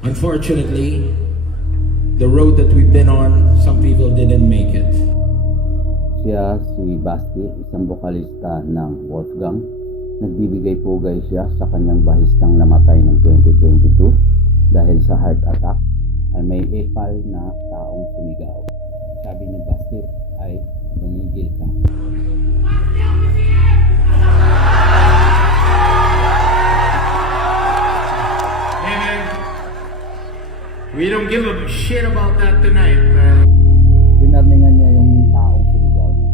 Unfortunately, the road that we've been on, some people didn't make it. Siya si Basti, isang bokalista ng Wolfgang. Nagbibigay pugay siya sa kanyang bahistang namatay ng 2022 dahil sa heart attack ay may epal na taong sumigaw. Sabi ni Basti ay tumigil ka. Hey man, we don't give a shit about that tonight, man. Pinarningan niya yung taong sumigaw niya.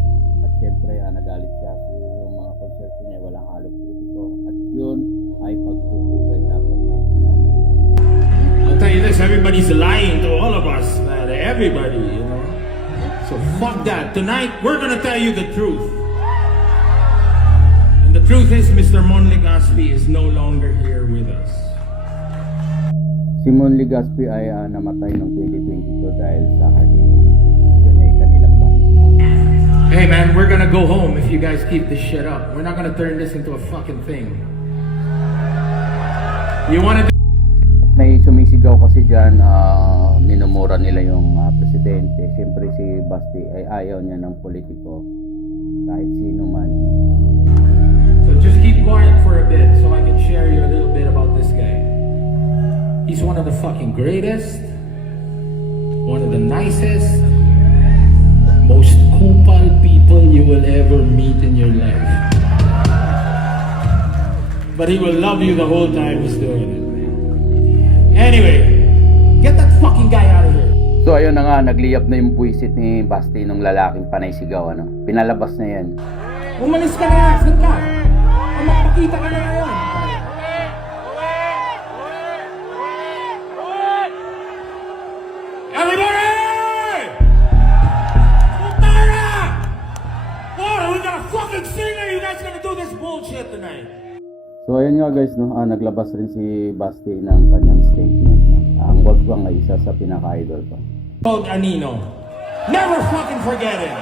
At syempre, nagalit siya kasi yung mga konserto niya walang halong kritiko. At yun ay pagpupugay dapat na. I'll tell you this, everybody's lying to all of us, man. Everybody, you know. So fuck that. Tonight, we're gonna tell you the truth. And the truth is, Mr. Mon Legaspi is no longer here with us. Si Mon Legaspi ay namatay noong 2022 dahil sa heart attack. Yun ay kanilang bahista. Hey man, we're gonna go home if you guys keep this shit up. We're not gonna turn this into a fucking thing. You wanna do... May sumisigaw kasi dyan, minumura nila yung presidente. Siyempre si Basti ay ayaw niya ng politiko, kahit sino man. So just keep quiet for a bit so I can share you a little bit about this guy. He's one of the fucking greatest, one of the nicest, most kupal people you will ever meet in your life. But he will love you the whole time he's doing it. Anyway, get that fucking guy out of here. So ayun na nga, nagliyab na yung buwisit ni Basti nung lalaking panay sigaw. Pinalabas na yan. Umalis ka na, saan ka? Magpakita ka na ngayon. Everybody! Putana! Oh, we got a fucking singer! You guys gonna do this bullshit tonight? So ayun nga guys, naglabas rin si Basti ng kanyang statement. Ang Wolfgang ay isa sa pinaka-idol ko. Anino. Never fucking forget it!